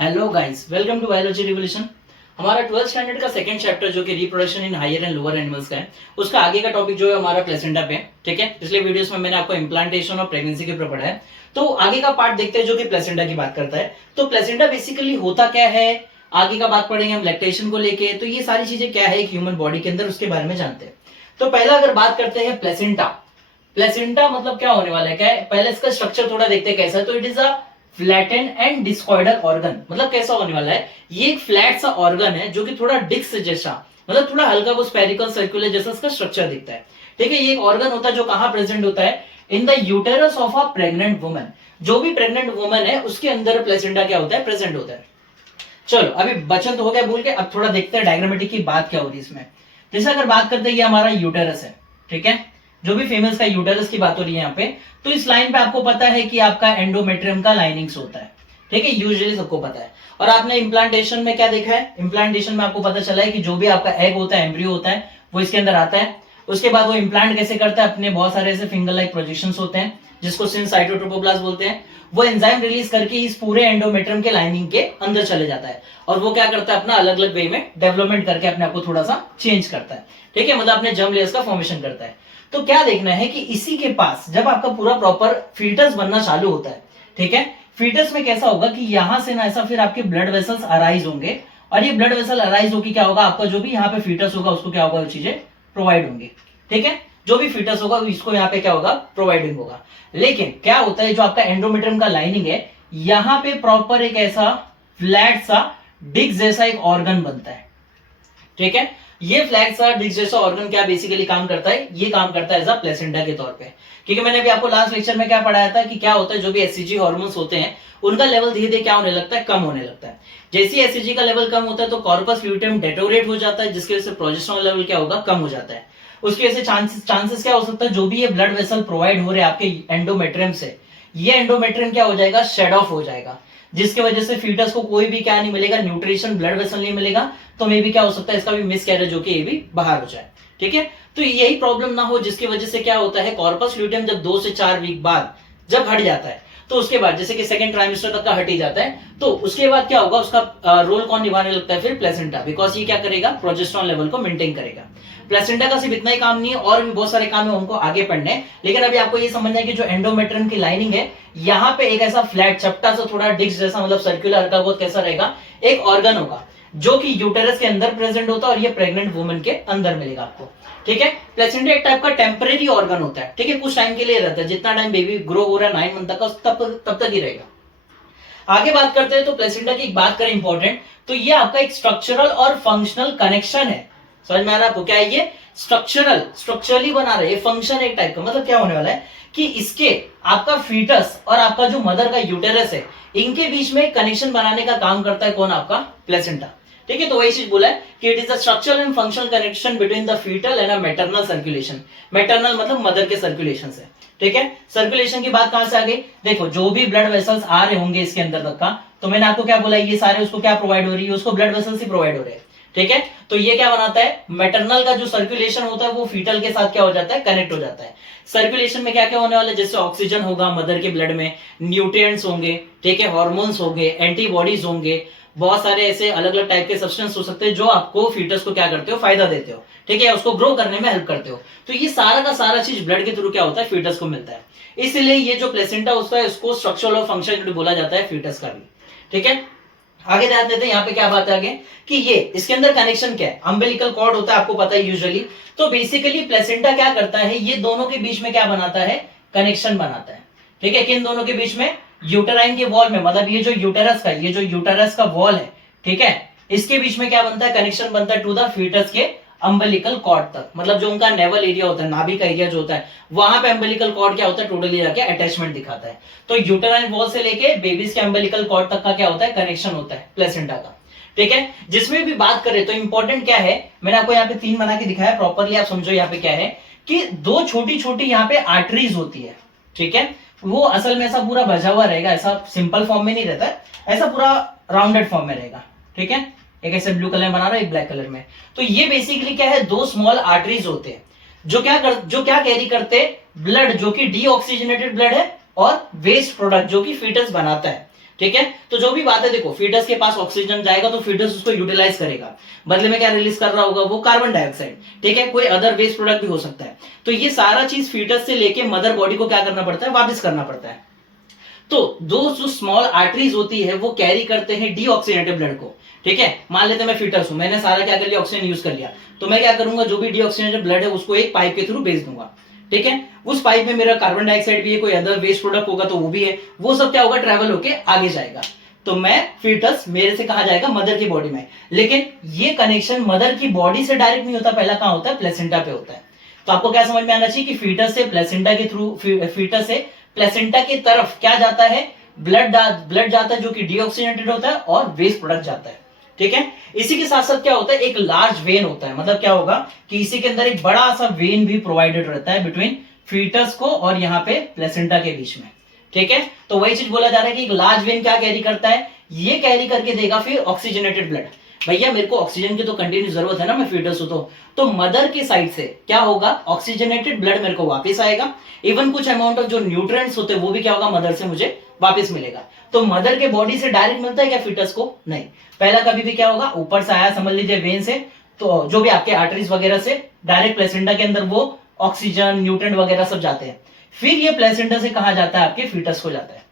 Hello guys, welcome to biology revolution. हमारा 12th standard का second chapter जो कि reproduction in higher and lower animals का है, उसका आगे का टॉपिक जो है हमारा प्लेसेंटा पे। ठीक है, पिछले वीडियोस में मैंने आपको इम्प्लांटेशन और प्रेगनेंसी के ऊपर पढ़ा है, तो आगे का पार्ट देखते हैं जो कि प्लेसेंटा की बात करता है। तो प्लेसेंटा बेसिकली होता क्या है, आगे का बात पढ़ेंगे हम लैक्टेशन को लेके। तो ये सारी चीजें क्या है एक ह्यूमन बॉडी के अंदर, उसके बारे में जानते हैं। तो पहला अगर बात करते हैं प्लेसेंटा, प्लेसेंटा मतलब क्या होने वाला है, क्या है, पहले इसका स्ट्रक्चर थोड़ा देखते हैं कैसा है। तो it is a flatten and discoidal organ. मतलब कैसा होने वाला है, ये एक फ्लैट सा ऑर्गन है जो कि थोड़ा डिस्क जैसा, मतलब थोड़ा हल्का वो स्पेरिकल सर्कुलर जैसा इसका स्ट्रक्चर दिखता है। ठीक है, ये एक ऑर्गन होता है जो कहां प्रेजेंट होता है, in the uterus of a pregnant woman. जो भी प्रेग्नेंट वुमन है उसके अंदर प्लेसेंटा क्या होता है, प्रेजेंट होता है। चलो अभी बचन तो हो गया बोल के, अब थोड़ा देखते हैं डायग्रामेटिक की बात क्या हो रही है इसमें। जैसे अगर बात करते हैं ये हमारा यूटेरस है, ठीक है, जो भी फीमेल्स का यूटेरस की बात हो रही है यहाँ पे। तो इस लाइन पे आपको पता है कि आपका एंडोमेट्रियम का लाइनिंग्स होता है। ठीक है, यूजुअली सबको पता है। और आपने इम्प्लांटेशन में क्या देखा है, इम्प्लांटेशन में आपको पता चला है कि जो भी आपका एग होता है, एम्ब्रियो होता है, वो इसके अंदर आता है। उसके बाद वो इम्प्लांट कैसे करता है, अपने बहुत सारे ऐसे फिंगर लाइक प्रोजेक्शंस होते हैं जिसको सिनसाइटोट्रोपोब्लास्ट बोलते हैं। वो एंजाइम रिलीज करके इस पूरे एंडोमेट्रियम के लाइनिंग के अंदर चले जाता है और वो क्या करता है, अपना अलग अलग वे में डेवलपमेंट करके अपने आप को थोड़ा सा चेंज करता है। ठीक है, मतलब अपने जर्म लेयर्स का फॉर्मेशन करता है। तो क्या देखना है कि इसी के पास जब आपका पूरा प्रॉपर फीटस बनना चालू होता है, ठीक है, फीटस में कैसा होगा कि यहां से ना ऐसा फिर आपके ब्लड वेसल्स अराइज होंगे और ये ब्लड वेसल अराइज होकर क्या होगा, आपका जो भी यहाँ पे फीटस होगा उसको क्या होगा, वो चीजें प्रोवाइड होंगी। ठीक है, जो भी फीटस होगा इसको यहाँ पे क्या होगा, प्रोवाइडिंग होगा। लेकिन क्या होता है, जो आपका एंडोमेट्रियम का लाइनिंग है, यहाँ पे प्रॉपर एक ऐसा फ्लैट सा डिस्क जैसा एक ऑर्गन बनता है। ठीक है, ये फ्लैट सा डिस्क जैसा ऑर्गन क्या बेसिकली काम करता है, ये काम करता है एज अ प्लेसेंटा के तौर पे। क्योंकि मैंने भी आपको लास्ट लेक्चर में क्या पढ़ाया था कि क्या होता है, जो भी एससीजी हार्मोन्स होते हैं उनका लेवल धीरे धीरे क्या होने लगता है, कम होने लगता है। जैसे एससीजी का लेवल कम होता है तो कॉर्पस ल्यूटेम डेटोरेट हो जाता है, जिसकी वजह से प्रोजेस्टेरोन लेवल क्या होगा, कम हो जाता है। उसकी वजह से चांसेस क्या हो सकता है, जो भी ये ब्लड वेसल प्रोवाइड हो रहे हैं आपके एंडोमेट्रियम से, ये एंडोमेट्रियम क्या हो जाएगा, शेड ऑफ हो जाएगा, जिसकी वजह से फीटस को कोई भी क्या नहीं मिलेगा, न्यूट्रिशन, ब्लड वेसल नहीं मिलेगा। तो मे भी क्या हो सकता है, इसका भी मिस कैरेज हो के ये भी बाहर हो जाए। ठीक है, तो यही प्रॉब्लम ना हो, जिसकी वजह से क्या होता है, कॉर्पस ल्यूटेम जब 2 से 4 वीक बाद जब हट जाता है, तो उसके बाद जैसे कि सेकंड ट्राइमेस्टर तक का हट ही जाता है, तो उसके बाद क्या होगा, उसका रोल कौन निभाने लगता है, फिर प्लेसेंटा। बिकॉज ये क्या करेगा, प्रोजेस्टेरोन लेवल को मेंटेन करेगा। प्लेसेंटा का सिर्फ इतना ही काम नहीं है, और भी बहुत सारे काम है, उनको आगे पढ़ने हैं। लेकिन अभी आपको ये समझना है कि जो एंडोमेट्रियम की लाइनिंग है, यहाँ पे एक ऐसा फ्लैट चपटा सा थोड़ा डिस्क जैसा, मतलब सर्कुलर का बहुत कैसा रहेगा, एक ऑर्गन होगा जो कि यूटेरस के अंदर प्रेजेंट होता है और ये प्रेग्नेंट वुमन के अंदर मिलेगा आपको। ठीक है, प्लेसेंटा एक टाइप का टेम्परेरी ऑर्गन होता है। ठीक है, कुछ टाइम के लिए रहता है, जितना टाइम बेबी ग्रो हो रहा है 9 मंथ तक का, तब तक ही रहेगा। आगे बात करते हैं, तो प्लेसेंटा की एक बात करें इंपॉर्टेंट, तो ये आपका एक स्ट्रक्चरल और फंक्शनल कनेक्शन है। समझ में आ रहा है आपको, क्या है ये, स्ट्रक्चरली बना रहे, फंक्शन एक टाइप का। मतलब क्या होने वाला है कि इसके आपका फीटस और आपका जो मदर का यूटेरस है, इनके बीच में कनेक्शन बनाने का काम करता है कौन, आपका प्लेसेंटा। ठीक है, तो वही चीज बोला है कि it is the structural and functional connection between the foetal and a maternal circulation. Maternal मतलब मदर के सर्कुलेशन से। ठीक है, सर्कुलेशन की बात कहां से आ गई, देखो जो भी ब्लड वेसल्स आ रहे होंगे इसके अंदर तक का, तो मैंने आपको क्या बोला, ये सारे उसको क्या प्रोवाइड हो रही है, उसको ब्लड वेसल्स ही प्रोवाइड हो रहे हैं। ठीक है, तो ये क्या बनाता है, मैटरनल का जो सर्कुलेशन होता है वो फीटल के साथ क्या हो जाता है, कनेक्ट हो जाता है। सर्कुलेशन में क्या क्या होने वाला है, जैसे ऑक्सीजन होगा मदर के ब्लड में, न्यूट्रिएंट्स होंगे, ठीक है, हार्मोन्स होंगे, एंटीबॉडीज होंगे, बहुत सारे ऐसे अलग अलग टाइप के सब्सटेंस हो सकते हैं जो आपको फीटस को क्या करते हो, फायदा देते हो। ठीक है, उसको ग्रो करने में हेल्प करते हो। तो ये सारा का सारा चीज ब्लड के थ्रू क्या होता है, फीटस को मिलता है। इसलिए ये जो प्लेसेंटा होता है उसको स्ट्रक्चरल और फंक्शनल बोला जाता है फीटस का भी। ठीक है, आगे ध्यान देते हैं, यहाँ पे क्या बात है आगे कि ये इसके अंदर कनेक्शन क्या है, अम्बिलिकल कॉर्ड होता है, आपको पता है यूजुअली। तो बेसिकली प्लेसेंटा क्या करता है, ये दोनों के बीच में क्या बनाता है, कनेक्शन बनाता है। ठीक है, किन दोनों के बीच में, यूटेराइन के वॉल में, मतलब ये जो यूटेरस का वॉल है, ठीक है, इसके बीच में क्या बनता है, कनेक्शन बनता है टू द फीटस के अम्बिलिकल कॉर्ड तक। मतलब जो उनका नेवल एरिया होता है, नाभि का एरिया जो होता है, वहां पे अम्बिलिकल कॉर्ड क्या होता है, टोटली जाके अटैचमेंट दिखाता है। तो यूटेराइन वॉल से लेके बेबीज के अम्बिलिकल कॉर्ड तक का क्या होता है, कनेक्शन होता है प्लेसेंटा का। ठीक है, जिसमें भी बात करें तो इंपॉर्टेंट क्या है, मैंने आपको यहाँ पे 3 बना के दिखाया, प्रॉपरली आप समझो यहाँ पे क्या है कि 2 छोटी छोटी यहाँ पे आर्टरीज होती है। ठीक है, वो असल में ऐसा पूरा भजा हुआ रहेगा, ऐसा सिंपल फॉर्म में नहीं रहता है, ऐसा पूरा राउंडेड फॉर्म में रहेगा। ठीक है, एक ऐसे ब्लू कलर में बना रहा है, एक ब्लैक कलर में। तो ये बेसिकली क्या है, 2 स्मॉल आर्टरीज होते हैं जो क्या कैरी करते हैं, ब्लड जो कि डीऑक्सीजनेटेड ब्लड है और वेस्ट प्रोडक्ट जो कि फीटस बनाता है। ठीक है। तो जो भी बात है, देखो फीटस के पास ऑक्सीजन जाएगा तो फीटस उसको यूटिलाइज करेगा, बदले में क्या रिलीज कर रहा होगा वो कार्बन डाइऑक्साइड, ठीक है। कोई अदर वेस्ट प्रोडक्ट भी हो सकता है। तो ये सारा चीज फीटस से लेके मदर बॉडी को क्या करना पड़ता है, वापस करना पड़ता है। तो दो जो स्मॉल आर्टरीज होती है वो कैरी करते हैं डीऑक्सीजनेटेड ब्लड को, ठीक है। मान लेते मैं फीटस हूं, मैंने सारा क्या कर लिया, ऑक्सीजन यूज कर लिया, तो मैं क्या करूंगा, जो भी डीऑक्सीजनेटेड ब्लड है उसको एक पाइप के थ्रू भेज दूंगा, ठीक है। उस पाइप में मेरा कार्बन डाइऑक्साइड भी है, कोई अदर वेस्ट प्रोडक्ट होगा तो वो भी है, वो सब क्या होगा, ट्रेवल होके आगे जाएगा। तो मैं फीटस मेरे से कहा जाएगा मदर की बॉडी में, लेकिन ये कनेक्शन मदर की बॉडी से डायरेक्ट नहीं होता, पहला कहां होता है, प्लेसेंटा पे होता है। तो आपको क्या समझ में आना चाहिए कि फीटस से प्लेसेंटा के थ्रू, फीटस से प्लेसेंटा की तरफ क्या जाता है, ब्लड जाता है जो कि डीऑक्सीजनेटेड होता है और वेस्ट प्रोडक्ट जाता है, ठीक है। इसी के साथ साथ क्या होता है, एक लार्ज वेन होता है, मतलब क्या होगा कि इसी के अंदर एक बड़ा सा वेन भी प्रोवाइडेड रहता है बिटवीन फीटस को और यहाँ पे प्लेसेंटा के बीच में, ठीक है। तो वही चीज बोला जा रहा है कि एक लार्ज वेन क्या कैरी करता है, ये कैरी करके देगा फिर ऑक्सीजनेटेड ब्लड। भैया मेरे को ऑक्सीजन की तो कंटिन्यू जरूरत है ना, मैं फीटस हूं तो मदर की साइड से क्या होगा, ऑक्सीजनेटेड ब्लड मेरे को वापस आएगा, इवन कुछ अमाउंट ऑफ जो न्यूट्रिएंट्स होते हैं वो भी क्या होगा, मदर से मुझे वापस मिलेगा। तो मदर के बॉडी से डायरेक्ट मिलता है क्या फीटस को, नहीं। पहला कभी भी क्या होगा, ऊपर से आया, समझ लीजिए वेन से, तो जो भी आपके आर्टरीज वगैरह से डायरेक्ट प्लेसेंटा के अंदर वो ऑक्सीजन न्यूट्रिएंट वगैरह सब जाते हैं, फिर ये प्लेसेंटा से कहा जाता है आपके फीटस को जाता है।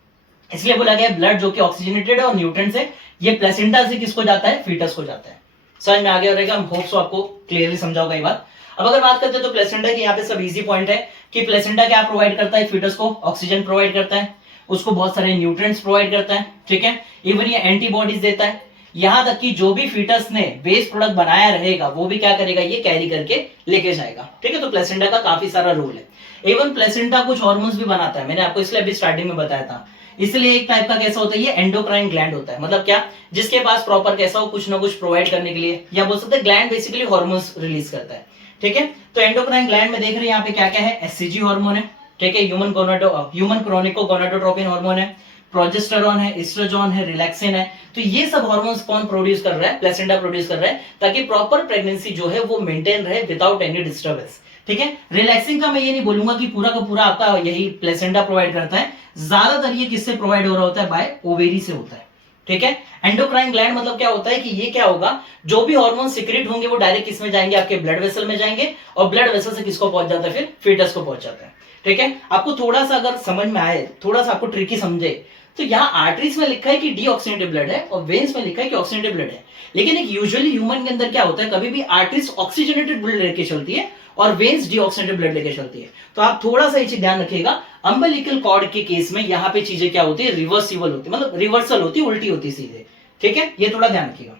इसलिए बोला गया ब्लड जो कि ऑक्सीजनेटेड है और न्यूट्रिएंट से, ये प्लेसेंटा से किसको जाता है, फीटस को जाता है। समझ में आ गया रहेगा, होप सो आपको क्लियरली समझा होगा ये बात। अब अगर बात करते हैं तो प्लेसेंटा की यहाँ पे सब इजी पॉइंट है कि प्लेसेंटा क्या प्रोवाइड करता है, फीटस को ऑक्सीजन प्रोवाइड करता है, उसको बहुत सारे न्यूट्रिएंट्स प्रोवाइड करता है, ठीक है। इवन ये एंटीबॉडीज देता है, यहां तक कि जो भी फीटस ने वेस्ट प्रोडक्ट बनाया रहेगा वो भी क्या करेगा, ये कैरी करके लेके जाएगा, ठीक है। तो प्लेसेंटा का काफी सारा रोल है। इवन प्लेसेंटा कुछ हार्मोन्स भी बनाता है, मैंने आपको इसलिए अभी स्टार्टिंग में बताया था। इसलिए एक टाइप का कैसा होता है, ये एंडोक्राइन ग्लैंड होता है, मतलब क्या, जिसके पास प्रॉपर कैसा हो, कुछ ना कुछ प्रोवाइड करने के लिए, या बोल सकते हैं ग्लैंड बेसिकली हार्मोन्स रिलीज करता है, ठीक है। तो एंडोक्राइन ग्लैंड में देख रहे हैं यहाँ पे क्या क्या है, एससीजी हार्मोन है, ठीक है, ह्यूमन क्रोनिकोगोनाडोट्रोपिन हार्मोन है, प्रोजेस्टेरॉन है, एस्ट्रोजन है, रिलैक्सिन है। तो ये सब हार्मोन्स कौन प्रोड्यूस कर रहा है, प्लेसेंटा प्रोड्यूस कर रहा है, ताकि प्रॉपर प्रेगनेंसी जो है वो मेंटेन रहे विदाउट एनी डिस्टर्बेंस, ठीक है। रिलैक्सिंग का मैं ये नहीं बोलूंगा कि पूरा का पूरा आपका यही प्लेसेंटा प्रोवाइड करता है, ज्यादातर ये किससे प्रोवाइड हो रहा होता है, बाय ओवेरी से होता है, ठीक है। एंडोक्राइन ग्लैंड मतलब क्या होता है कि ये क्या होगा, जो भी हार्मोन सीक्रेट होंगे वो डायरेक्ट किसमें जाएंगे, आपके ब्लड वेसल में जाएंगे, और ब्लड वेसल से किसको पहुंच जाता है, फिर फीटस को पहुंच जाता है, ठीक है। आपको थोड़ा सा अगर समझ में आए, थोड़ा सा आपको ट्रिकी समझे, तो यहाँ आर्टरीज में लिखा है कि डीऑक्सीजनेटेड ब्लड है और वेन्स में लिखा है कि ऑक्सीजनेटेड ब्लड है, लेकिन एक यूजुअली ह्यूमन के अंदर क्या होता है, कभी भी आर्टरीज ऑक्सीजनेटेड ब्लड लेके चलती है और वेन्स डीऑक्सीजनेटेड ब्लड लेके चलती है। तो आप थोड़ा सा ये चीज ध्यान रखिएगा, अम्बिलिकल कॉर्ड के केस में यहाँ पे चीजें क्या होती है, रिवर्सिबल होती है, मतलब रिवर्सल होती है, उल्टी होती है सीधे, ठीक है। ये थोड़ा ध्यान रखिएगा।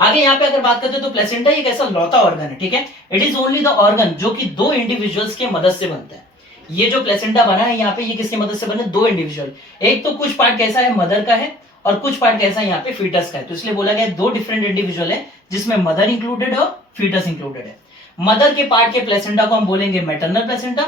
आगे यहाँ पे अगर बात करते हैं तो प्लेसेंटा एक ऐसा लौता ऑर्गन है, ठीक है। It is only the organ जो कि दो इंडिविजुअल्स के मदद से बनता है। ये जो प्लेसेंटा बना है यहाँ पे, ये किसकी मदद से बना है, दो इंडिविजुअल। एक तो कुछ पार्ट कैसा है, मदर का है, और कुछ पार्ट कैसा है यहाँ पे, फीटस का है। तो इसलिए बोला गया दो डिफरेंट इंडिविजुअल है, जिसमें मदर इंक्लूडेड है और फीटस इंक्लूडेड है। मदर के पार्ट के प्लेसेंटा को हम बोलेंगे मैटरनल प्लेसेंटा,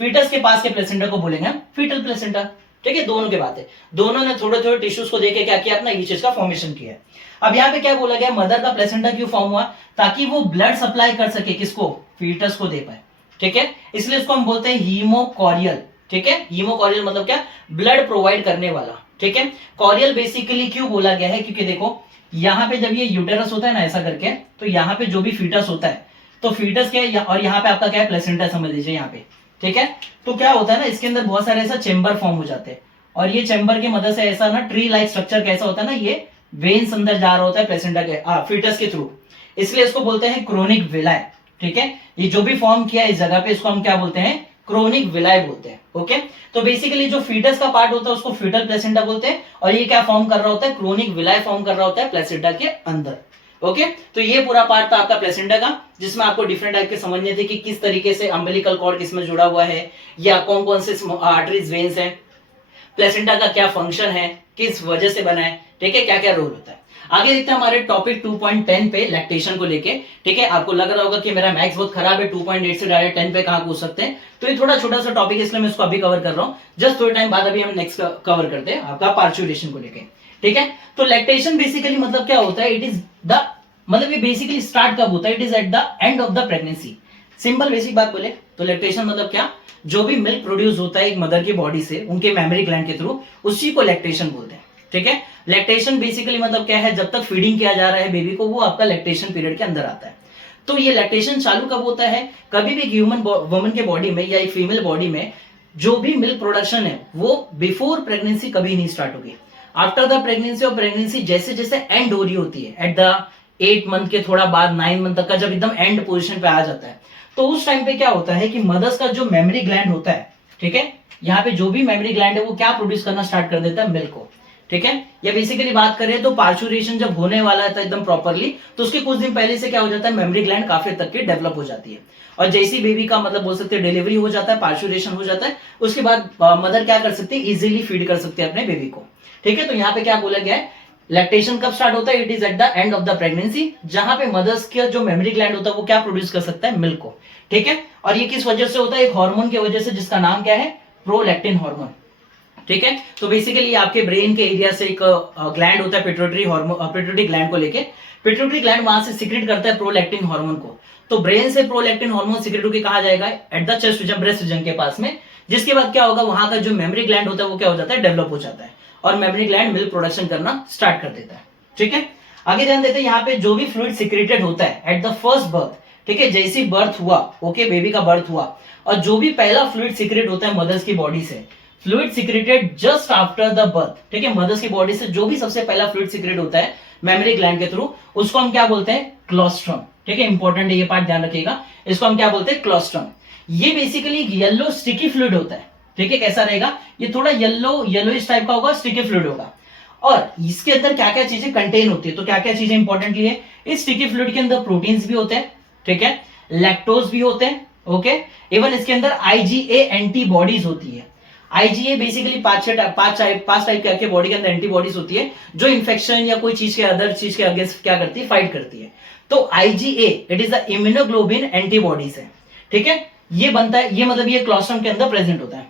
फीटस के पास के प्लेसेंटा को बोलेंगे हम फीटल प्लेसेंटा, ठीक है। दोनों की बात है, दोनों ने थोड़े थोड़े टिश्यूज को देके क्या किया, अपना ये चीज का फॉर्मेशन किया है। अब यहाँ पे क्या बोला गया, मदर का प्लेसेंटा क्यों फॉर्म हुआ, ताकि वो ब्लड सप्लाई कर सके, किसको, फीटस को दे पाए, ठीक है। इसलिए इसको हम बोलते हैं हीमोकॉरियल, ठीक है। हीमोकॉरियल मतलब क्या, ब्लड प्रोवाइड करने वाला, ठीक है। कॉरियल बेसिकली क्यों बोला गया है, क्योंकि देखो यहाँ पे जब ये यूटेरस होता है ना ऐसा करके, तो यहाँ पे जो भी फीटस होता है, तो फीटस के और यहाँ पे आपका क्या है, प्लेसेंटा समझ लीजिए यहाँ पे, ठीक है। तो क्या होता है ना, इसके अंदर बहुत सारे ऐसा चेंबर फॉर्म हो जाते हैं, और ये चेंबर की मदद से ऐसा ना ट्री लाइक स्ट्रक्चर कैसा होता है ना, ये वेन्स अंदर जा रहा होता है प्लेसेंटा के फीटस के थ्रू, इसलिए इसको बोलते हैं क्रोनिक विलाय, ठीक है। ये जो भी फॉर्म किया इस जगह पे, इसको हम क्या बोलते हैं, क्रोनिक विलाय बोलते हैं, ओके। तो बेसिकली जो फीटस का पार्ट होता है उसको फीटल प्लेसेंटा बोलते हैं, और ये क्या फॉर्म कर रहा होता है, क्रोनिक विलाय फॉर्म कर रहा होता है प्लेसेंटा के अंदर, ओके। तो ये पूरा पार्ट था आपका प्लेसेंटा का, जिसमें आपको डिफरेंट टाइप के समझने थे कि किस तरीके से अम्बिलिकल कॉर्ड किसमें जुड़ा हुआ है, या कौन कौन से आर्टरीज वेन्स हैं, प्लेसेंटा का क्या फंक्शन है, किस वजह से बना है, ठीक है, क्या क्या रोल होता है। आगे देखते हैं हमारे टॉपिक 2.10 पे लैक्टेशन को लेके, ठीक है। आपको लग रहा होगा कि मेरा मैथ्स बहुत खराब है, 2.8 से डायरेक्ट 10 पे कहां पूछ सकते हैं, तो ये थोड़ा छोटा सा टॉपिक है, इसलिए मैं इसको अभी कवर कर रहा हूँ। जस्ट थोड़े टाइम बाद अभी हम नेक्स्ट कवर करते हैं आपका पार्चुरेशन को लेके, ठीक है। तो लैक्टेशन बेसिकली मतलब क्या होता है, इट इज द, मतलब ये बेसिकली स्टार्ट कब होता है, it is at the end of the pregnancy. Simple basic बात बोले तो लैक्टेशन मतलब क्या, जो भी मिल्क प्रोड्यूस होता है एक मदर की बॉडी से उनके मेमोरी ग्लैंड के थ्रू, उसी को लैक्टेशन बोलते हैं, ठीक है। लैक्टेशन बेसिकली मतलब क्या है, जब तक फीडिंग किया जा रहा है बेबी को, वो आपका लैक्टेशन पीरियड के अंदर आता है। तो ये लैक्टेशन चालू कब होता है, कभी भी ह्यूमन वुमन के बॉडी में या एक फीमेल बॉडी में जो भी मिल्क प्रोडक्शन है वो बिफोर प्रेगनेंसी कभी नहीं स्टार्ट होगी। आफ्टर द प्रेगनेंसी और प्रेगनेंसी जैसे जैसे एंड हो रही होती है, एट द 8 मंथ के थोड़ा बाद 9 मंथ तक का जब एकदम एंड पोजीशन पे आ जाता है, तो उस टाइम पे क्या होता है कि मदर्स का जो मेमोरी ग्लैंड होता है, ठीक है, यहाँ पे जो भी मेमोरी ग्लैंड है वो क्या प्रोड्यूस करना स्टार्ट कर देता है, मिल्क को। ठीक है, या बेसिकली बात करें तो पार्चुरेशन जब होने वाला था एकदम प्रॉपरली, तो उसके कुछ दिन पहले से क्या हो जाता है, मेमोरी ग्लैंड काफी हद तक की डेवलप हो जाती है। और जैसी बेबी का मतलब बोल सकते हैं डिलीवरी हो जाता है, पार्चुरेशन हो जाता है, उसके बाद मदर क्या कर सकती है, इजीली फीड कर सकती है अपने बेबी को। ठीक है, तो यहाँ पे क्या बोला गया है, लैक्टेशन कब स्टार्ट होता है, it is at the end of the pregnancy, जहां पे मदर्स का जो मेमोरी ग्लैंड होता है वो क्या प्रोड्यूस कर सकता है, मिल्क को। ठीक है, और ये किस वजह से होता है, एक हार्मोन की वजह से जिसका नाम क्या है, प्रोलैक्टिन हार्मोन। ठीक है, तो बेसिकली आपके ब्रेन के एरिया से एक ग्लैंड होता है पिट्यूटरी हार्मोन, पिट्यूटरी ग्लैंड को लेके, पिट्यूटरी ग्लैंड वहां से सिक्रेट करता है प्रोलैक्टिन हार्मोन को। तो ब्रेन से प्रोलैक्टिन हार्मोन सिक्रेट होकर कहा जाएगा at the chest region, breast region के पास में, जिसके बाद क्या होगा, वहां का जो मेमोरी ग्लैंड होता है वो क्या हो जाता है, डेवलप हो जाता है, और मेमोरी ग्लैंड मिल्क प्रोडक्शन करना स्टार्ट कर देता है। ठीक है, आगे ध्यान देते हैं, यहाँ पे जो भी फ्लूइड सिक्रेटेड होता है एट द फर्स्ट बर्थ, ठीक है, जैसे बर्थ हुआ, ओके, बेबी का बर्थ हुआ, और जो भी पहला फ्लूइड सिक्रेट होता है मदर्स की बॉडी से, fluid secreted just after the birth, ठीक है, मदर्स की बॉडी से जो भी सबसे पहला फ्लूइड सिक्रेट होता है मेमोरी ग्लैंड के थ्रू, उसको हम क्या बोलते हैं, क्लोस्ट्रम। ठीक है, इंपॉर्टेंट है ये पार्ट, ध्यान रखिएगा, इसको हम क्या बोलते हैं, क्लोस्ट्रम। ये बेसिकली येलो स्टिकी फ्लूइड होता है। ठीक है, कैसा रहेगा, ये थोड़ा येलो इस टाइप का होगा, स्टिकी फ्लूइड होगा, और इसके अंदर क्या क्या चीजें कंटेन होती है, तो क्या क्या चीजें इंपॉर्टेंटली है, इस स्टिकी फ्लूइड के अंदर प्रोटीन्स भी होते हैं, ठीक है, लैक्टोज भी होते हैं, ओके, इवन इसके अंदर आईजीए एंटीबॉडीज होती है। आईजीए बेसिकली पांच टाइप के आपके बॉडी के अंदर एंटीबॉडीज होती है, जो इन्फेक्शन या कोई चीज के अदर चीज के अगेंस्ट क्या करती है, फाइट करती है। तो IgA it is the immunoglobulin antibodies है। ठीक है, ये बनता है, ये मतलब ये क्लोस्ट्रम के अंदर प्रेजेंट होता है,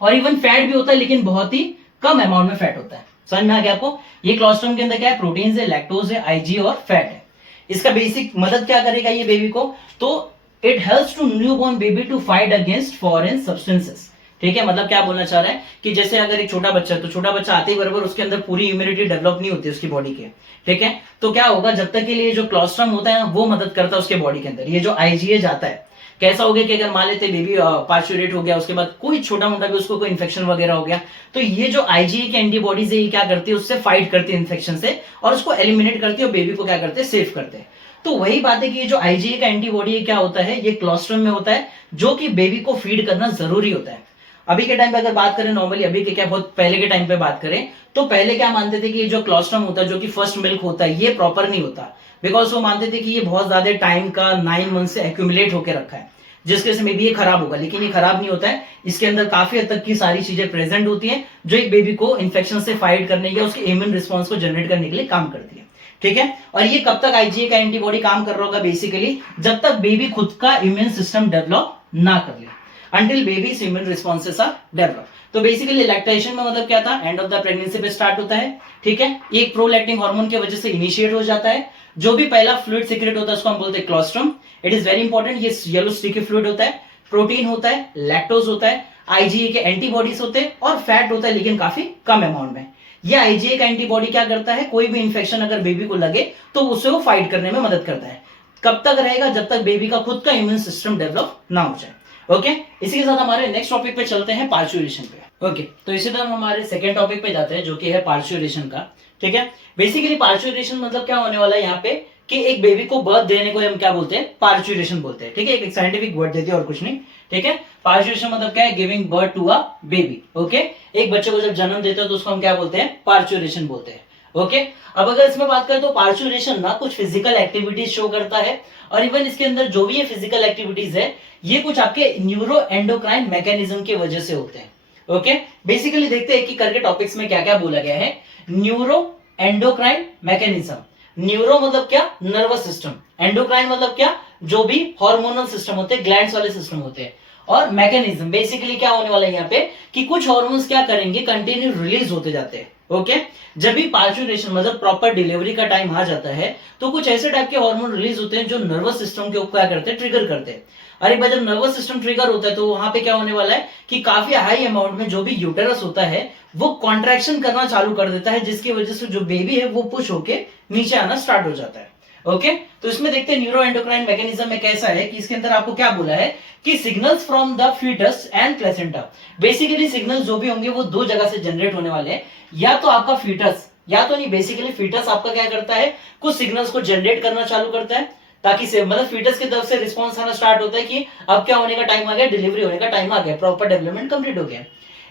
और इवन फैट भी होता है, लेकिन बहुत ही कम अमाउंट में फैट होता है। समझ में आ गया आपको, ये क्लोस्ट्रम के अंदर क्या है, प्रोटीन्स है, लैक्टोज है, आईजी और फैट है। इसका बेसिक मदद क्या करेगा ये बेबी को, तो it helps to newborn baby to fight against foreign substances. ठीक है, मतलब क्या बोलना चाह रहा है कि जैसे अगर एक छोटा बच्चा है, तो छोटा बच्चा आते ही बराबर उसके अंदर पूरी इम्यूनिटी डेवलप नहीं होती उसकी बॉडी के। ठीक है, तो क्या होगा, जब तक के लिए जो क्लोस्ट्रम होता है वो मदद करता है उसके बॉडी के अंदर। ये जो आईजीए जाता है, कैसा हो गया कि अगर मान लेते बेबी पार्चुरेट हो गया, उसके बाद कोई छोटा मोटा भी उसको कोई इन्फेक्शन वगैरह हो गया, तो ये जो आईजीए की एंटीबॉडीज है ये क्या करती है, उससे फाइट करती है इन्फेक्शन से, और उसको एलिमिनेट करती है, और बेबी को क्या करते हैं, सेफ करते हैं। तो वही बात है कि ये जो आईजीए का एंटीबॉडी है क्या होता है, ये क्लोस्ट्रम में होता है, जो कि बेबी को फीड करना जरूरी होता है। अभी के टाइम पे अगर बात करें नॉर्मली, अभी के क्या बहुत पहले के टाइम पे बात करें, तो पहले क्या मानते थे कि ये जो क्लोस्ट्रम होता है, जो कि फर्स्ट मिल्क होता है, ये प्रॉपर नहीं होता, बिकॉज वो मानते थे कि ये बहुत ज्यादा टाइम का 9 मंथ से एक्यूमुलेट होकर रखा है, जिसके वजह से मे बी ये खराब होगा, लेकिन ये खराब नहीं होता है। इसके अंदर काफी हद तक की सारी चीजें प्रेजेंट होती हैं, जो एक बेबी को इन्फेक्शन से फाइट करने या उसके इम्यून रिस्पॉन्स को जनरेट करने के लिए काम करती है। ठीक है, और ये कब तक आईजीए का एंटीबॉडी काम कर रहा होगा, बेसिकली जब तक बेबी खुद का इम्यून सिस्टम डेवलप ना कर ले, until babies immune responses are develop. तो बेसिकली लैक्टेशन में मतलब क्या था, एंड ऑफ द प्रेगनेंसी पे स्टार्ट होता है। ठीक है, एक प्रोलैक्टिन हार्मोन की वजह से इनिशिएट हो जाता है, जो भी पहला फ्लूइड सीक्रेट होता है उसको हम बोलते हैं क्लोस्ट्रम। इट इज वेरी इंपॉर्टेंट, ये येलो स्टिकी फ्लूइड होता है, प्रोटीन होता है, लैक्टोज होता है, आईजीए के एंटीबॉडीज होते हैं, और फैट होता है, लेकिन काफी कम अमाउंट में। ये आईजीए का एंटीबॉडी क्या करता है, कोई भी इंफेक्शन अगर बेबी को लगे तो उससे वो फाइट करने में मदद करता है। कब तक रहेगा, जब तक बेबी का खुद का इम्यून सिस्टम डेवलप ना हो जाए। ओके, इसी के साथ हमारे नेक्स्ट टॉपिक पे चलते हैं, पार्चुरेशन पे। ओके, तो इसी तरह हम हमारे सेकेंड टॉपिक पे जाते हैं, जो कि है पार्चुरेशन का। ठीक है, बेसिकली पार्चुरेशन मतलब क्या होने वाला है यहाँ पे, कि एक बेबी को बर्थ देने को हम क्या बोलते हैं, पार्चुरेशन बोलते हैं। ठीक है, एक साइंटिफिक वर्ड देते हैं और कुछ नहीं। ठीक है, पार्चुरेशन मतलब क्या है, giving birth to a baby. Okay, एक बच्चे को जब जन्म देते हो तो उसको हम क्या बोलते हैं, पार्चुरेशन बोलते हैं। ओके, अब अगर इसमें बात करें तो पार्चुरेशन ना कुछ फिजिकल एक्टिविटीज शो करता है, और इवन इसके अंदर जो भी ये फिजिकल एक्टिविटीज है ये कुछ आपके न्यूरो एंडोक्राइन मैकेनिज्म की वजह से होते हैं। ओके, बेसिकली देखते हैं कि करके टॉपिक्स में क्या क्या बोला गया है। न्यूरो एंडोक्राइन मैकेनिज्म, न्यूरो मतलब क्या, नर्वस सिस्टम, एंडोक्राइन मतलब क्या, जो भी हार्मोनल सिस्टम होते हैं, ग्लैंड्स वाले सिस्टम होते हैं, और मैकेनिज्म बेसिकली क्या होने वाला है यहाँ पे, कि कुछ हार्मोन्स क्या करेंगे, कंटिन्यू रिलीज होते जाते हैं। ओके, जब भी पार्चुरेशन मतलब प्रॉपर डिलीवरी का टाइम आ जाता है, तो कुछ ऐसे टाइप के हार्मोन रिलीज होते हैं जो नर्वस सिस्टम के ऊपर क्या करते हैं, ट्रिगर करते हैं। और एक बार जब नर्वस सिस्टम ट्रिगर होता है तो वहां पे क्या होने वाला है कि काफी हाई अमाउंट में जो भी यूटेरस होता है वो कॉन्ट्रैक्शन करना चालू कर देता है, जिसकी वजह से जो बेबी है वो पुश होके नीचे आना स्टार्ट हो जाता है। ओके, तो इसमें देखते हैं न्यूरो एंडोक्राइन मैकेनिज्म में कैसा है कि इसके अंदर आपको क्या बोला है कि signals from the foetus and placenta. Basically signals जो भी होंगे वो दो जगह से जनरेट होने वाले हैं, या तो आपका फीटस, या तो नहीं, बेसिकली फीटस आपका क्या करता है, कुछ सिग्नल्स को जनरेट करना चालू करता है, ताकि से मतलब फीटस की तरफ से रिस्पॉन्स आना स्टार्ट होता है कि अब क्या होने का टाइम आ गया, डिलीवरी होने का टाइम आ गया, प्रॉपर डेवलपमेंट कंप्लीट हो गया।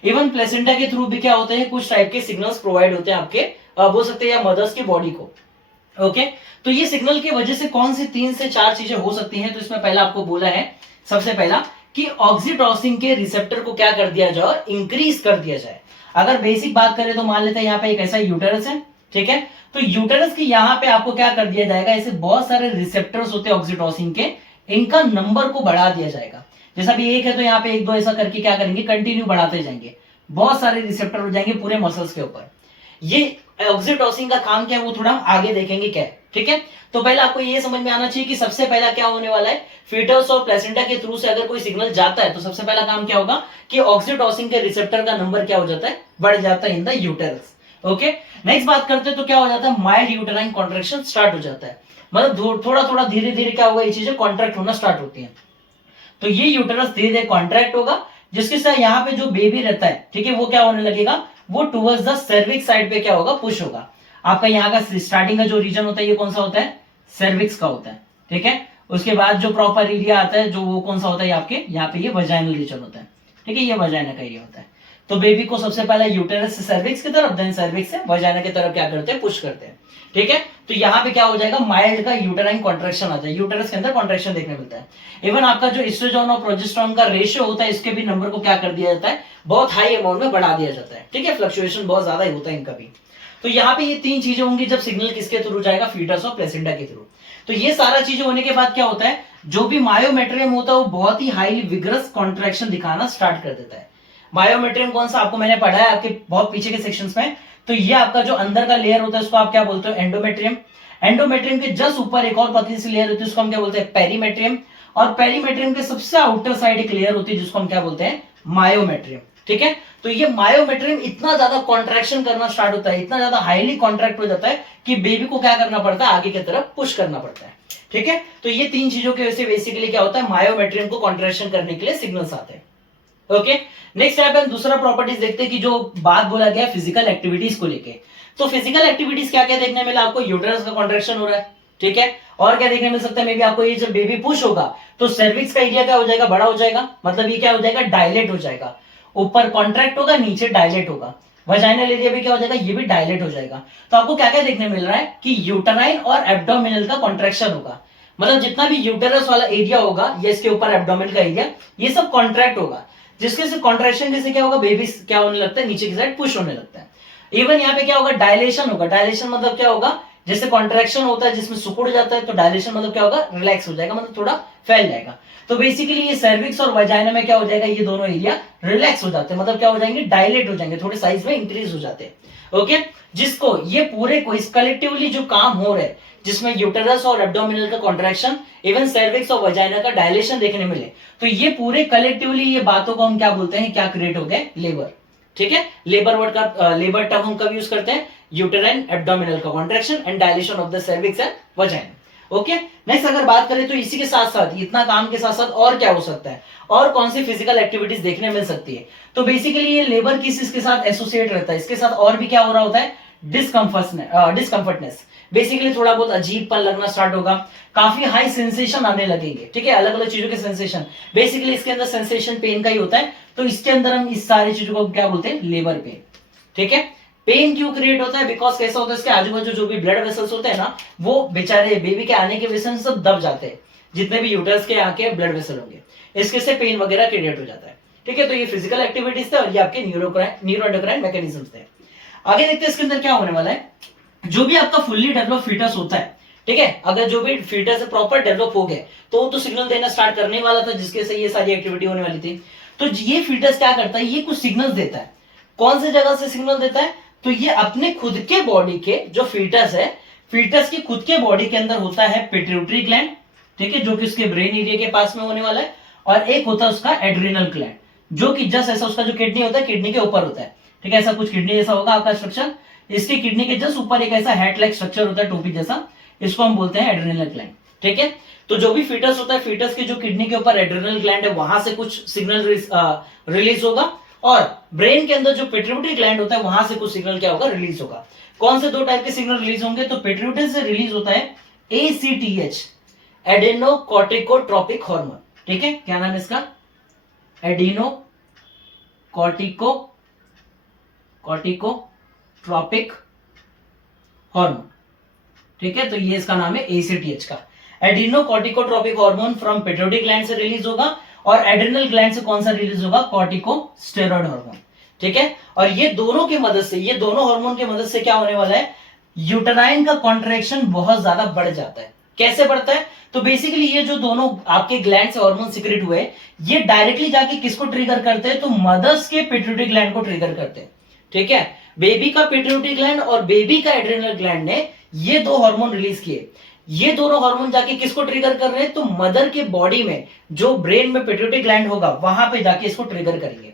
इवन प्लेसेंटा के थ्रू भी क्या होते हैं, कुछ टाइप के सिग्नल्स प्रोवाइड होते हैं आपके बोल सकते हैं या मदर्स की बॉडी को। ओके, तो ये सिग्नल की वजह से कौन सी 3 से 4 चीजें हो सकती हैं। तो इसमें पहला आपको बोला है, सबसे पहला कि ऑक्सीटोसिन के रिसेप्टर को क्या कर दिया जाए, इंक्रीज कर दिया जाए। अगर बेसिक बात करें तो मान लेते हैं यहाँ पे एक ऐसा यूटेरस है, ठीक है, तो यूटेरस की यहाँ पे आपको क्या कर दिया जाएगा, ऐसे बहुत सारे रिसेप्टर्स होते हैं ऑक्सीटोसिन के, इनका नंबर को बढ़ा दिया जाएगा। जैसा भी एक है तो यहाँ पे 1 2 ऐसा करके क्या करेंगे, कंटिन्यू बढ़ाते जाएंगे, बहुत सारे रिसेप्टर हो जाएंगे पूरे मसल्स के ऊपर। ये ऑक्सीटोसिन का काम क्या है वो थोड़ा आगे देखेंगे क्या है, ठीक है। तो पहले आपको ये समझ में आना चाहिए कि सबसे पहला क्या होने वाला है, फीटस और प्लेसेंटा के थ्रू से अगर कोई सिग्नल जाता है तो सबसे पहला काम क्या होगा कि ऑक्सीटोसिन के रिसेप्टर का नंबर क्या हो जाता है, बढ़ जाता है in the uterus. Okay, next बात करते हैं तो क्या हो जाता है, माइल्ड यूटेराइन कॉन्ट्रैक्शन स्टार्ट हो जाता है, मतलब थोड़ा थोड़ा धीरे धीरे क्या होगा, ये चीजें कॉन्ट्रैक्ट होना स्टार्ट होती है। तो ये यूटेरस धीरे धीरे कॉन्ट्रैक्ट होगा, जिसके साथ यहाँ पे जो बेबी रहता है, ठीक है, वो क्या होने लगेगा, वो टुवर्ड्स द सर्विक्स साइड पे क्या होगा, पुश होगा। आपका यहाँ का स्टार्टिंग का जो रीजन होता है ये कौन सा होता है, सर्विक्स का होता है, ठीक है। उसके बाद जो प्रॉपर एरिया आता है जो वो कौन सा होता है आपके यहाँ पे, ये वजाइनल रीजन होता है, ठीक है, ये वजाइना का एरिया होता है। तो बेबी को सबसे पहले यूटेरस से सर्विक्स की तरफ, देन सर्विक्स से वजाइना की तरफ क्या करते हैं, पुश करते हैं, ठीक है। तो यहाँ पे क्या हो जाएगा, माइल्ड का यूटेराइन कॉन्ट्रैक्शन आता है, यूटेरस के अंदर कॉन्ट्रैक्शन देखने मिलता है। इवन आपका जो एस्ट्रोजन और प्रोजेस्टेरॉन का रेशियो होता है, इसके भी नंबर को क्या कर दिया जाता है, बहुत हाई अमाउंट में बढ़ा दिया जाता है, ठीक है, फ्लक्चुएशन बहुत ज्यादा ही होता है इनका भी। तो यहाँ पे ये 3 चीजें होंगी जब सिग्नल किसके थ्रू जाएगा, फीटस और प्लेसेंटा के थ्रू। तो ये सारा चीजें होने के बाद क्या होता है, जो भी मायोमेट्रियम होता है वो बहुत ही हाईली विग्रस कॉन्ट्रैक्शन दिखाना स्टार्ट कर देता है। मायोमेट्रियम कौन सा आपको मैंने पढ़ा है आपके बहुत पीछे के सेक्शंस में। तो ये आपका जो अंदर का लेयर होता है उसको आप क्या बोलते हो, एंडोमेट्रियम। एंडोमेट्रियम के जस्ट ऊपर एक और पतली सी लेयर होती है उसको हम क्या बोलते हैं, पेरीमेट्रियम। और पेरीमेट्रियम के सबसे आउटर साइड एक लेयर होती है जिसको हम क्या बोलते हैं, मायोमेट्रियम, ठीक है। तो ये मायोमेट्रियम इतना ज्यादा कॉन्ट्रैक्शन करना स्टार्ट होता है, इतना ज्यादा हाईली कॉन्ट्रैक्ट हो जाता है कि बेबी को क्या करना पड़ता है, आगे की तरफ पुश करना पड़ता है, ठीक है। तो ये 3 चीजों की वजह से बेसिकली क्या होता है, मायोमेट्रियम को कॉन्ट्रैक्शन करने के लिए सिग्नल्स आते हैं। ओके, नेक्स्ट यहाँ पे हम दूसरा प्रॉपर्टीज देखते हैं कि जो बात बोला गया फिजिकल एक्टिविटीज को लेके। तो फिजिकल एक्टिविटीज क्या क्या देखने मिला आपको, यूटेरस का कॉन्ट्रैक्शन हो रहा है, ठीक है। और क्या देखने मिल सकता है, मे बी आपको ये जब बेबी पुश होगा तो सर्विक्स का एरिया क्या हो जाएगा, बड़ा हो जाएगा, मतलब ये क्या हो जाएगा, डायलेट हो जाएगा। ऊपर कॉन्ट्रैक्ट होगा, नीचे डायलेट होगा। वजाइनल एरिया भी क्या हो जाएगा, ये भी डायलेट हो जाएगा। तो आपको क्या क्या देखने मिल रहा है कि यूटेराइन और एब्डोमिनल का कॉन्ट्रैक्शन होगा, मतलब जितना भी यूटेरस वाला एरिया होगा या इसके ऊपर एब्डोमिनल का एरिया, ये सब कॉन्ट्रैक्ट होगा, जिसके से कॉन्ट्रैक्शन से क्या होगा, बेबी क्या होने लगता है, नीचे की साइड पुश होने लगता है। इवन यहाँ पे क्या होगा, डायलेशन होगा। डायलेशन मतलब क्या होगा, जैसे कॉन्ट्रैक्शन होता है जिसमें सुकुड़ जाता है, तो डायलेशन मतलब क्या होगा, रिलैक्स हो जाएगा, मतलब थोड़ा फैल जाएगा। तो बेसिकली ये सर्विक्स और वजाइना में क्या हो जाएगा, ये दोनों एरिया रिलैक्स हो जाते हैं, मतलब क्या हो जाएंगे, डायलेट हो जाएंगे, थोड़े साइज में इंक्रीज हो जाते हैं। ओके, जिसको ये पूरे को इस कलेक्टिवली जो काम हो रहा है, जिसमें यूटेरस और एब्डोमिनल का कॉन्ट्रैक्शन, इवन सर्विक्स और वजाइना का डायलेशन देखने मिले, तो ये पूरे कलेक्टिवली ये बातों को हम क्या बोलते हैं, क्या क्रिएट हो गए, लेबर, ठीक है। लेबर वर्ड का लेबर टर्म हम कब यूज करते हैं, यूटेराइन एब्डोमिनल का contraction and dilation of the cervix and vagina. Okay, next अगर बात करें तो इसी के साथ साथ, इतना काम के साथ साथ और क्या हो सकता है, और कौन सी फिजिकल एक्टिविटीज देखने मिल सकती है। तो बेसिकली ये लेबर किस इसके साथ एसोसिएट रहता है, इसके साथ और भी क्या हो रहा होता है, डिस्कम्फर्टनेस। बेसिकली थोड़ा बहुत अजीबपन लगना स्टार्ट होगा, काफी हाई सेंसेशन आने लगेंगे, ठीक है, अलग अलग चीजों के सेंसेशन। बेसिकली इसके अंदर सेंसेशन पेन का ही होता है, तो इसके अंदर हम इस सारी चीजों को क्या बोलते हैं, लेबर पेन, ठीक है। पेन क्यों क्रिएट होता है, बिकॉज कैसा होता है, इसके आजू बाजू जो भी ब्लड वेसल्स होते हैं ना, वो बेचारे बेबी के आने की वजह से सब दब जाते हैं, जितने भी यूटरस के आके ब्लड वेसल होंगे, इसके से पेन वगैरह क्रिएट हो जाता है, ठीक है। तो ये फिजिकल एक्टिविटीज थे और ये आपके न्यूरो एंडोक्राइन मैकेनिज्म्स थे। आगे देखते हैं इसके अंदर क्या होने वाला है। जो भी आपका फुल्ली डेवलप फीटस होता है, ठीक है, अगर जो भी फीटस प्रॉपर डेवलप हो गए तो वो तो सिग्नल देना स्टार्ट करने वाला था, जिसके से ये सारी एक्टिविटी होने वाली थी। तो ये फीटस क्या करता है, ये कुछ सिग्नल देता है। कौन सी जगह से सिग्नल देता है, तो ये अपने खुद के बॉडी के जो फीटस है, फीटस की खुद के बॉडी के अंदर होता है पिट्यूटरी ग्लैंड, ठीक है, जो कि उसके ब्रेन एरिया के पास में होने वाला है, और एक होता है उसका एड्रिनल ग्लैंड, जो कि जस्ट ऐसा उसका जो किडनी होता है, किडनी के ऊपर होता है, ठीक है, ऐसा कुछ किडनी जैसा होगा आपका स्ट्रक्चर। इसके किडनी के जस्ट ऊपर एक ऐसा हैट लाइक स्ट्रक्चर होता है, टोपी जैसा, इसको हम बोलते हैं एड्रेनल ग्लैंड। ठीक है, तो जो भी फीटस होता है, फीटस के जो किडनी के ऊपर एड्रेनल ग्लैंड है, वहां से कुछ सिग्नल रिलीज होगा, और ब्रेन के अंदर जो पिट्यूटरी ग्लैंड होता है, वहां से कुछ सिग्नल क्या होगा, रिलीज होगा। कौन से दो टाइप के सिग्नल रिलीज होंगे, तो पिट्यूटरी से रिलीज होता है ACTH, एडेनोकॉर्टिकोट्रोपिक हार्मोन। ठीक है, क्या नाम है इसका, एडेनोकॉर्टिकोट्रोपिक हार्मोन। ठीक है, तो ये इसका नाम है ACTH का। एडिनोकॉर्टिकोट्रोपिक हार्मोन फ्रॉम पिट्यूटरी ग्लैंड से रिलीज होगा, और एड्रेनल ग्लैंड से कौन सा रिलीज होगा, कॉर्टिकोस्टेरॉइड हार्मोन। ठीक है, और ये दोनों की मदद से, ये दोनों हार्मोन की मदद से क्या होने वाला है, यूटेराइन का कॉन्ट्रैक्शन बहुत ज्यादा बढ़ जाता है। कैसे बढ़ता है, तो बेसिकली ये जो दोनों आपके ग्लैंड से हार्मोन सिक्रेट हुए, ये डायरेक्टली जाके किसको ट्रिगर करते हैं, तो मदर्स के पिट्यूटरी ग्लैंड को ट्रिगर करते हैं। ठीक है, बेबी का पिट्यूटरी ग्लैंड और बेबी का एड्रेनल ग्लैंड ने ये दो हार्मोन रिलीज किए। ये दोनों हार्मोन जाके किसको ट्रिगर कर रहे हैं, तो मदर के बॉडी में जो ब्रेन में पिट्यूटरी ग्लैंड होगा, वहां पे जाके इसको ट्रिगर करेंगे।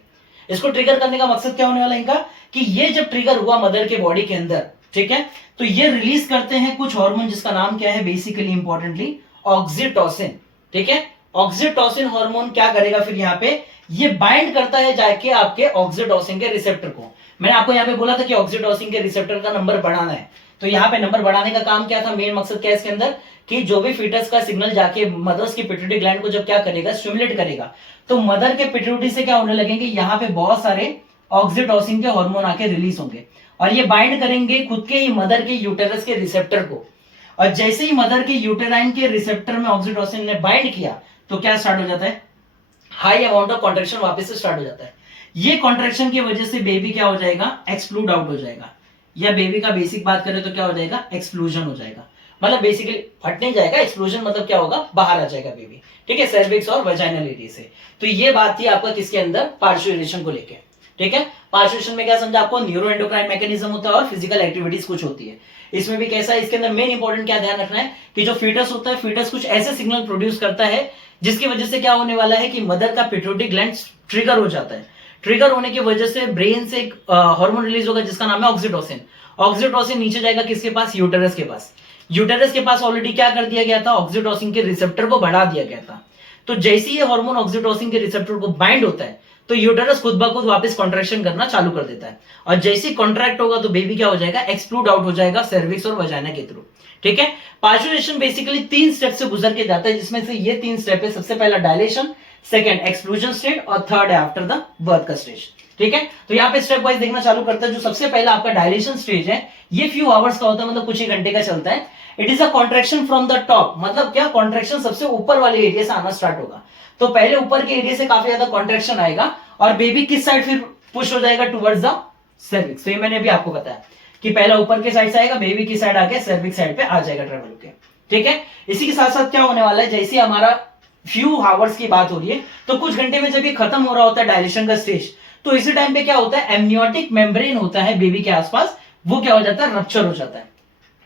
इसको ट्रिगर करने का मकसद क्या होने वाला है इनका, कि ये जब ट्रिगर हुआ मदर के बॉडी के अंदर, ठीक है, तो ये रिलीज करते हैं कुछ हार्मोन, जिसका नाम क्या है, बेसिकली इंपॉर्टेंटली ऑक्सीटोसिन। ठीक है, ऑक्सीटोसिन हार्मोन क्या करेगा फिर यहाँ पे, ये बाइंड करता है जाके आपके ऑक्सीटोसिन के रिसेप्टर को। मैंने आपको यहाँ पे बोला था कि ऑक्सीटोसिन के रिसेप्टर का नंबर बढ़ाना है, तो यहाँ पे नंबर बढ़ाने का काम क्या था, मेन मकसद क्या है इसके अंदर, कि जो भी फीटस का सिग्नल जाके मदर्स की पिट्यूटरी ग्लैंड को जब क्या करेगा, स्टिमुलेट करेगा, तो मदर के पिट्यूटरी से क्या होने लगेंगे, यहाँ पे बहुत सारे ऑक्सीटोसिन के हार्मोन आके रिलीज होंगे, और ये बाइंड करेंगे खुद के ही मदर के यूटेरस के रिसेप्टर को। और जैसे ही मदर के यूटेराइन के रिसेप्टर में ऑक्सीटोसिन ने बाइंड किया, तो क्या स्टार्ट हो जाता है, हाई अमाउंट ऑफ कॉन्ट्रैक्शन वापस से स्टार्ट हो जाता है। ये कॉन्ट्रैक्शन की वजह से बेबी क्या हो जाएगा, एक्सप्लूड आउट हो जाएगा, या बेबी का बेसिक बात करें तो क्या हो जाएगा, एक्सप्लोजन हो जाएगा। मतलब बेसिकली फट नहीं जाएगा, एक्सप्लोजन मतलब क्या होगा, बाहर आ जाएगा बेबी। ठीक है, सर्विक्स और वजाइनल एरिया से। तो ये बात थी आपका किसके अंदर, पार्श्वेशन को लेके। ठीक है, पार्श्वेशन में क्या समझा आपको, न्यूरो एंडोक्राइन मैकेनिज्म होता है और फिजिकल एक्टिविटीज कुछ होती है। इसमें भी कैसा है, इसके अंदर मेन इंपॉर्टेंट क्या ध्यान रखना है, कि जो फीटस होता है, फीटस कुछ ऐसे सिग्नल प्रोड्यूस करता है जिसकी वजह से क्या होने वाला है, कि मदर का पिट्यूटरी ग्लैंड ट्रिगर हो जाता है। ट्रिगर होने की वजह से ब्रेन से एक हार्मोन रिलीज होगा जिसका नाम है ऑक्सीटोसिन। ऑक्सीटोसिन नीचे जाएगा किसके पास, यूटेरस के पास। यूटेरस के पास ऑलरेडी क्या कर दिया गया था, ऑक्सीटोसिन के रिसेप्टर को बढ़ा दिया गया था। तो जैसे ही ये हार्मोन ऑक्सीटोसिन के रिसेप्टर को बाइंड होता है, तो यूटेरस खुद ब खुद वापस कॉन्ट्रैक्शन करना चालू कर देता है, और जैसे ही कॉन्ट्रैक्ट होगा तो बेबी क्या हो जाएगा, एक्सप्लूड आउट हो जाएगा सर्विक्स और वजाइना के थ्रू। ठीक है, पार्श्वेशन बेसिकली 3 स्टेप से गुजर के जाता है, जिसमें से ये 3 स्टेप है, सबसे पहला डायलेशन, सेकंड एक्सक्लूजन स्टेट, और थर्ड है आफ्टर द बर्थ का स्टेज। ठीक है, तो यहाँ पे स्टेप वाइज देखना चालू करता है। जो सबसे पहला आपका डायलेशन स्टेज है, ये फ्यू आवर्स का होता है, मतलब कुछ ही घंटे का चलता है। It is a contraction from the top, मतलब क्या, कॉन्ट्रैक्शन सबसे ऊपर वाले एरिया से आना स्टार्ट होगा। तो पहले ऊपर के एरिया से काफी ज्यादा कॉन्ट्रैक्शन आएगा, और बेबी किस साइड फिर पुश हो जाएगा, टुवर्ड्स द सर्विक्स। तो ये मैंने अभी आपको बताया कि पहला ऊपर के साइड से आएगा, बेबी की साइड आके सर्विक्स साइड पे आ जाएगा ट्रेवल होके। ठीक है, इसी के साथ साथ क्या होने वाला है, जैसे हमारा फ्यू आवर्स की बात हो रही है, तो कुछ घंटे में जब ये खत्म हो रहा होता है डायलेशन का स्टेज, तो इसी टाइम पे क्या होता है, एमनियोटिक मेम्ब्रेन होता है बेबी के आसपास, वो क्या हो जाता है, रप्चर हो जाता है।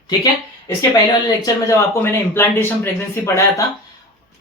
ठीक है, इसके पहले वाले लेक्चर में जब आपको मैंने इम्प्लांटेशन प्रेगनेंसी पढ़ाया था,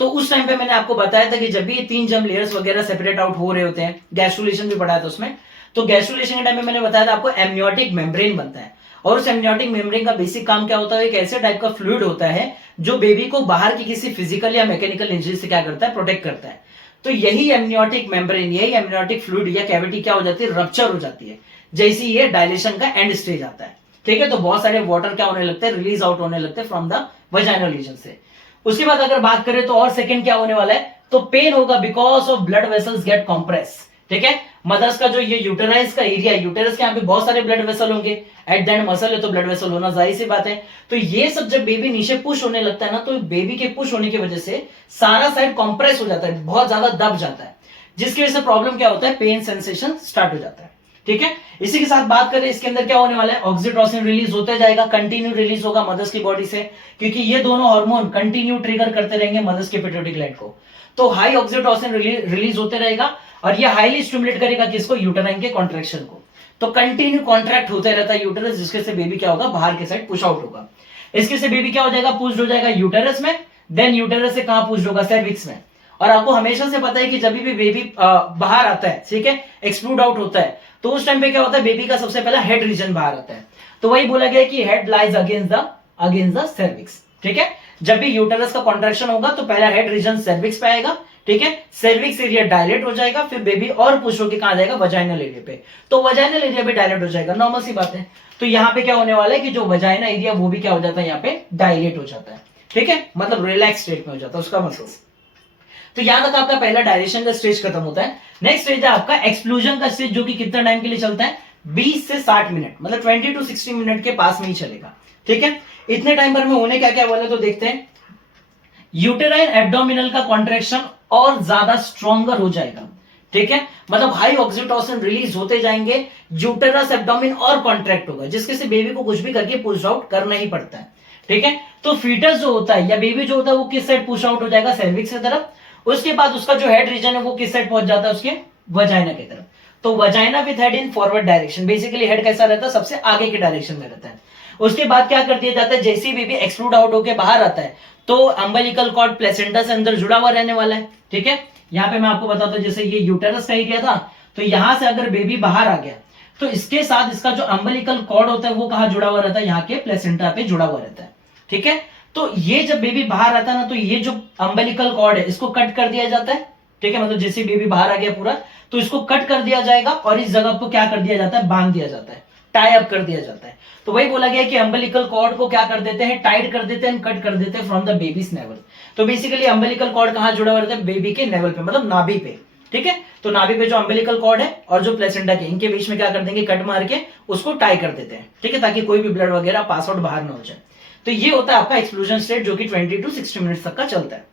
तो उस टाइम पे मैंने आपको बताया था कि जब भी ये 3 जर्म लेयर्स वगैरह सेपरेट आउट हो रहे होते हैं, गैस्ट्रुलेशन भी पढ़ाया था उसमें, तो गैस्ट्रुलेशन के टाइम में मैंने बताया था आपको एमनियोटिक मेम्ब्रेन बनता है, और उस एमनियोटिक मेम्ब्रेन का बेसिक काम क्या होता है, एक ऐसे टाइप का फ्लूइड होता है जो बेबी को बाहर की किसी फिजिकल या मैकेनिकल इंजरी से क्या करता है, प्रोटेक्ट करता है। तो यही एमनियोटिक मेम्ब्रेन, यही एमनियोटिक फ्लूइड या कैविटी क्या हो जाती है, रप्चर हो जाती है, जैसे ये डायलेशन का एंड स्टेज आता है। ठीक है, तो बहुत सारे वाटर क्या होने लगते हैं, रिलीज आउट होने लगते हैं फ्रॉम द वजाइनल रीजन से। उसके बाद अगर बात करें तो और सेकंड क्या होने वाला है, तो पेन होगा because of blood vessels get compress. ठीक है, मदर्स का जो ये यूटेराइज का एरिया, यूटेरस के यहाँ पे बहुत सारे ब्लड वेसल होंगे, एट द एंड मसल है तो ब्लड वेसल होना जाहिर सी बात है। तो ये सब जब बेबी नीचे पुश होने लगता है ना, तो बेबी के पुश होने की वजह से सारा साइड कॉम्प्रेस हो जाता है, बहुत ज्यादा दब जाता है, जिसकी वजह से प्रॉब्लम क्या होता है, पेन सेंसेशन स्टार्ट हो जाता है। ठीक है, इसी के साथ बात करें इसके अंदर क्या होने वाला है, ऑक्सीटोसिन रिलीज होते जाएगा, कंटिन्यू रिलीज होगा मदर्स की बॉडी से, क्योंकि ये दोनों हार्मोन कंटिन्यू ट्रिगर करते रहेंगे मदर्स के पिट्यूटरी ग्लैंड को। तो हाई ऑक्सीटोसिन रिलीज होते रहेगा, और ये हाईली स्टिमुलेट करेगा किसको, यूटेराइन के कॉन्ट्रैक्शन को। तो कंटिन्यू कॉन्ट्रैक्ट होते रहता है यूटेरस, जिसके से बेबी क्या होगा, बाहर के साइड पुश आउट होगा। इसके से बेबी क्या हो जाएगा, पुश हो जाएगा यूटेरस में, देन यूटेरस से कहां पुश होगा, सर्विक्स में। और आपको हमेशा से पता है कि जब भी बेबी बाहर आता है, ठीक है, एक्सप्लूड आउट होता है, तो उस टाइम पे क्या होता है, बेबी का सबसे पहला हेड रीजन बाहर आता है। तो वही बोला गया कि head lies against the cervix. ठीक है, जब भी यूटेरस का कॉन्ट्रैक्शन होगा तो पहला हेड रीजन सर्विक्स पे आएगा। ठीक है, सर्विक्स एरिया डायलेट हो जाएगा, फिर बेबी और पुश होकर कहां जाएगा, वजाइनल एरिया पे। तो वजाइनल एरिया पे डायलेट हो जाएगा, नॉर्मल सी बात है। तो यहाँ पे क्या होने वाला है कि जो वजाइना एरिया वो भी क्या हो जाता है, यहाँ पे डायलेट हो जाता है। ठीक है, मतलब रिलैक्स स्टेट में हो जाता है उसका मतलब। तो यहां तक आपका पहला डायलेशन का स्टेज खत्म होता है। नेक्स्ट स्टेज है आपका एक्सप्लोजन का स्टेज, जो कि कितना टाइम के लिए चलता है, 20 से 60 मिनट, मतलब 20 to 60 मिनट के पास में ही चलेगा। ठीक है, इतने टाइम पर में होने क्या क्या वाले तो देखते हैं। यूटेराइन एब्डोमिनल का कॉन्ट्रैक्शन और ज्यादा स्ट्रॉन्गर हो जाएगा। ठीक है, मतलब हाई ऑक्सीटोसिन रिलीज होते जाएंगे, यूटेरस एब्डोमिन और कॉन्ट्रैक्ट होगा, जिसके से बेबी को कुछ भी करके पुश आउट करना ही पड़ता है। ठीक है, तो फीटस जो होता है या बेबी जो होता है वो किस साइड पुश आउट हो जाएगा, सर्विक्स की तरफ। उसके बाद उसका जो हेड रीजन है वो किस साइड पहुंच जाता है, उसके वजाइना की तरफ। तो vagina with head in forward direction, basically head कैसा रहता है, सबसे आगे के डायरेक्शन में रहता है। उसके बाद क्या कर दिया जाता है, जैसे ही बेबी एक्सक्लूड आउट होकर बाहर आता है तो अम्बिलिकल कॉर्ड प्लेसेंटा से अंदर जुड़ा हुआ रहने वाला है। ठीक है, यहाँ पे मैं आपको बताता हूँ, जैसे ये यूटेरस का एरिया था, तो यहां से अगर बेबी बाहर आ गया तो इसके साथ इसका जो अम्बिलिकल कॉर्ड होता है वो कहां जुड़ा हुआ रहता है, यहाँ के प्लेसेंटा पे जुड़ा हुआ रहता है। ठीक है, तो ये जब बेबी बाहर आता है ना, तो ये जो अम्बिलिकल कॉर्ड है इसको कट कर दिया जाता है। ठीक है, मतलब जैसे बेबी बाहर आ गया पूरा, तो इसको कट कर दिया जाएगा और इस जगह को क्या कर दिया जाता है, बांध दिया जाता है, टाई अप कर दिया जाता है। तो वही बोला गया कि अम्बिलिकल कॉर्ड को क्या कर देते हैं, टाइट कर देते हैं, कट कर देते हैं फ्रॉम द बेबीज नेवल। तो बेसिकली अम्बिलिकल कॉर्ड कहां जुड़ा हुआ रहता है, बेबी के नेवल पे, मतलब नाभि पे। ठीक है, तो नाभि पे जो अम्बिलिकल कॉर्ड है और जो प्लेसेंटा के, इनके बीच में क्या कर देंगे, कट मार के उसको टाई कर देते हैं। ठीक है, ताकि कोई भी ब्लड वगैरह पास आउट बाहर ना हो जाए। तो ये होता है आपका एक्सप्लोजन स्टेट, जो कि 20 to 60 मिनट्स तक का चलता है।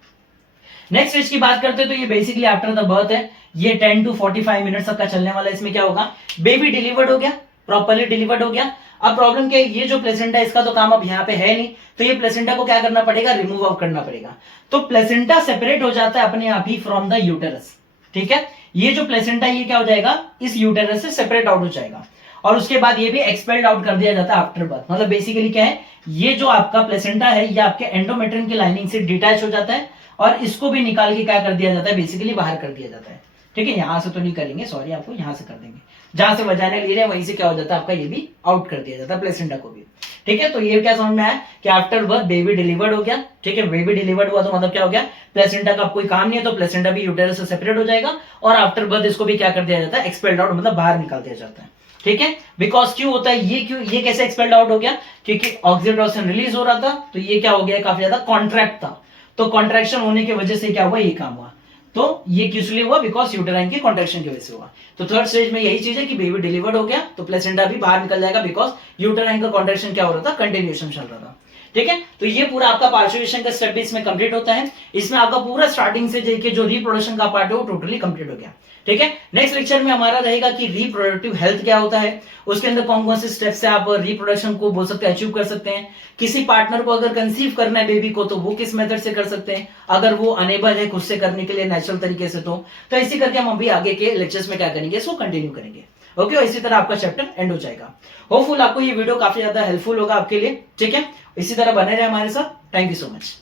नेक्स्ट स्टेज की बात करते हैं तो ये बेसिकली आफ्टर द बर्थ है, ये 10 to 45 मिनट्स तक का चलने वाला है। इसमें क्या होगा, बेबी डिलीवर्ड हो गया, प्रॉपर्ली डिलीवर्ड हो गया। अब प्रॉब्लम क्या है, ये जो प्लेसेंटा है इसका तो काम अब यहाँ पे है नहीं, तो ये प्लेसेंटा को क्या करना पड़ेगा, रिमूव आउट करना पड़ेगा। तो प्लेसेंटा सेपरेट हो जाता है अपने आप ही फ्रॉम द यूटेरस। ठीक है, ये जो प्लेसेंटा ये क्या हो जाएगा, इस यूटेरस से सेपरेट आउट हो जाएगा और उसके बाद ये भी एक्सपेल्ड आउट कर दिया जाता है आफ्टर बर्थ। मतलब बेसिकली क्या है, ये जो आपका प्लेसेंटा है ये आपके एंडोमेट्रियम की लाइनिंग से डिटैच हो जाता है और इसको भी निकाल के क्या कर दिया जाता है, बेसिकली बाहर कर दिया जाता है। ठीक है, यहां से तो नहीं करेंगे, सॉरी, आपको यहां से कर देंगे, जहां से वजाइनल एरिया वहीं से क्या हो जाता है आपका, ये भी आउट कर दिया जाता है प्लेसेंटा को भी। ठीक है, तो ये क्या समझ में आया कि आफ्टर बर्थ बेबी डिलीवर्ड हो गया। ठीक है, बेबी डिलीवर्ड हुआ तो मतलब क्या हो गया, प्लेसेंटा का कोई काम नहीं है, तो प्लेसेंटा भी यूटेरस से सेपरेट हो जाएगा और आफ्टर बर्थ इसको भी क्या कर दिया जाता है, एक्सपेल्ड आउट, मतलब बाहर निकाल दिया जाता है। ठीक है, बिकॉज क्यों होता है ये, क्यों ये कैसे एक्सपेल्ड आउट हो गया, क्योंकि ऑक्सीटोसिन रिलीज हो रहा था, तो ये क्या हो गया, काफी ज्यादा कॉन्ट्रैक्ट था, तो कॉन्ट्रैक्शन होने की वजह से क्या हुआ, ये काम हुआ। तो ये किस लिए हुआ, बिकॉज यूटेराइन के कॉन्ट्रैक्शन की वजह से हुआ। तो थर्ड स्टेज में यही चीज है कि बेबी डिलीवर्ड हो गया तो प्लेसेंटा भी बाहर निकल जाएगा, बिकॉज यूटेराइन का कॉन्ट्रैक्शन क्या हो रहा था, कंटिन्यूएशन चल रहा था। ठीक है, तो ये पूरा आपका पार्चुएशन का स्टेप भी इसमें कंप्लीट होता है। इसमें आपका पूरा स्टार्टिंग से लेके जो रिप्रोडक्शन का पार्ट है वो टोटली कंप्लीट हो गया। ठीक है, नेक्स्ट लेक्चर में हमारा रहेगा कि रिप्रोडक्टिव हेल्थ क्या होता है, उसके अंदर कौन कौन से स्टेप से आप रिप्रोडक्शन को बोल सकते हैं अचीव कर सकते हैं। किसी पार्टनर को अगर कंसीव करना है बेबी को तो वो किस मेथड से कर सकते हैं, अगर वो अनेबल है खुद से करने के लिए नेचुरल तरीके से, तो ऐसे करके हम अभी आगे के लेक्चर्स में क्या करेंगे, इसको कंटिन्यू करेंगे। ओके, इसी तरह आपका चैप्टर एंड हो जाएगा। होपफुल आपको ये वीडियो काफी ज्यादा हेल्पफुल होगा आपके लिए। ठीक है, इसी तरह बने रहे हमारे साथ। Thank you so much.